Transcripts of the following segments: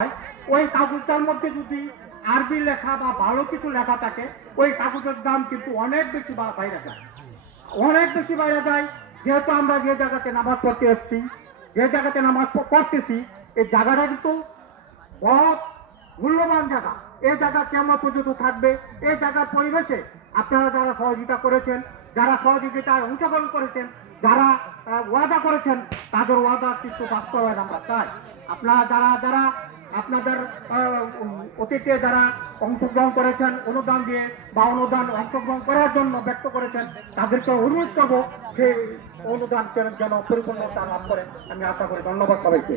ওই কাগজটার মধ্যে যদি আরবি লেখা বা ভালো কিছু লেখা থাকে ওই কাগজের দাম কিন্তু অনেক বেশি বাইরে যায়, অনেক বেশি বাইরে যায়। যেহেতু আমরা যে জায়গাতে নামাজ পড়তে এসেছি, যে জায়গাতে নামাজ পড়তেছি, এই জায়গাটা কিন্তু বহুত মূল্যবান জায়গা। এই জায়গা কেমন পর্যন্ত থাকবে, এই জায়গার পরিবেশে আপনারা যারা সহযোগিতা করেছেন, যারা সহযোগিতায় অংশগ্রহণ করেছেন, যারা ওয়াদা করেছেন, তাদের ওয়াদা কিন্তু বাস্তবায়ন আমরা চাই। আপনারা যারা যারা আপনাদের অতীতে যারা অংশগ্রহণ করেছেন অনুদান দিয়ে বা অনুদান অংশগ্রহণ করার জন্য ব্যক্ত করেছেন, তাদেরকে অনুরোধ করবো সেই অনুদান যেন পরিপূর্ণতা লাভ করেন, আমি আশা করি। ধন্যবাদ সবাইকে।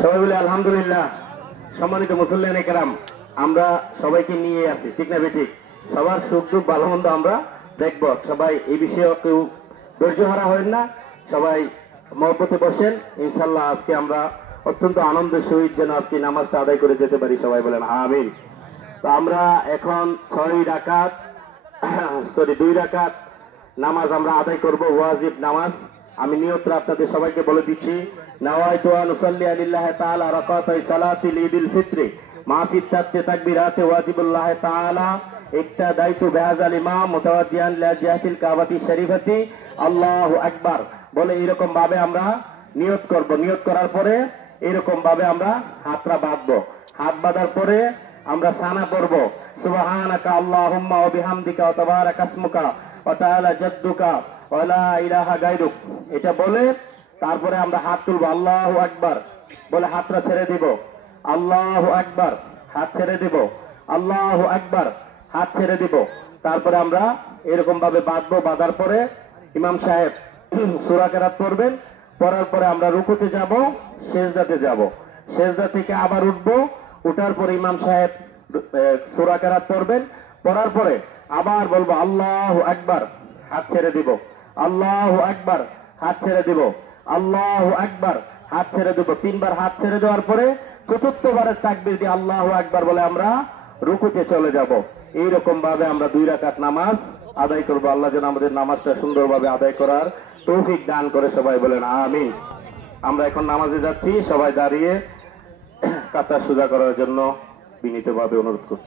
সবাই বলে আলহামদুলিল্লাহ। সম্মানিত মুসল্লিয়ানে কেরাম, আমরা সবাইকে নিয়ে আছি, ঠিক না বেঠিক? সবার সুখ দুঃখ ভালো মন্দ আমরা দেখব। সবাই এই বিষয়ে কেউ ধৈর্য হারা হয় না, সবাই মহব্বতে বসেন। ইনশাল্লাহ আজকে আমরা অত্যন্ত আনন্দের সহিত যেন আজকে নামাজটা আদায় করে যেতে পারি, সবাই বলেন আমিন। তো আমরা এখন 2 রাকাত নামাজ আমরা আদায় করব, ওয়াজিব নামাজ। আমি নিয়তটা আপনাদের সবাইকে বলে দিচ্ছি। নাওয়াইতু আন উসাল্লি লিল্লাহি তাআলা রাকাতাই সালাতিল ঈদিল ফিত্রি মা সিত্তাতি তাকবীরাতি ওয়াজিবুল্লাহ তাআলা ইক্তাদাইতু বিহাযাল ইমাম মুতাওয়াজ্জিহান লা জিহাতিল কাবাতি শরীফাতি আল্লাহু আকবার বলে এরকম ভাবে আমরা নিয়ত করব। নিয়ত করার পরে এরকম ভাবে আমরা হাতটা বাঁধবো। হাত বাঁধার পরে আমরা সানা পড়ব, সুবহানাকা আল্লাহুম্মা ওয়া বিহামদিকা ওয়া তাবারাকা ইসমুকা ওয়া তাআলা জাদ্দুকা ওয়া লা ইলাহা গায়রুক। এটা বলে তারপরে আমরা হাত তুলবো, আল্লাহু আকবার বলে হাতটা ছেড়ে দিব, আল্লাহু আকবার হাত ছেড়ে দিব, আল্লাহু আকবার হাত ছেড়ে দিব। তারপরে আমরা এরকম ভাবে বাঁধবো। বাঁধার পরে ইমাম সাহেব সূরা কেরাত পড়বেন। পড়ার পরে আমরা রুকুতে যাব, সেজদাতে যাব, সেজদা থেকে আবার উঠবো। উঠার পরে ইমাম সাহেব সূরা কেরাত পড়বেন। পড়ার পরে আবার বলবো আল্লাহু আকবার, হাত ছেড়ে দিব, আল্লাহু আকবার হাত ছেড়ে দিব, আল্লাহু আকবার হাত ছেড়ে দেব। 3বার হাত ছেড়ে দেওয়ার পরে চতুর্থবারের তাকবীর দিয়ে আল্লাহু আকবার বলে আমরা রুকুতে চলে যাব। এইরকম ভাবে আমরা 2 রাকাত নামাজ আদায় করব। আল্লাহ যেন আমাদের নামাজটা সুন্দরভাবে আদায় করার তৌফিক দান করে, সবাই বলেন আমিন। আমরা এখন নামাজে যাচ্ছি, সবাই দাঁড়িয়ে কাতার সোজা করার জন্য বিনীতভাবে অনুরোধ করছি।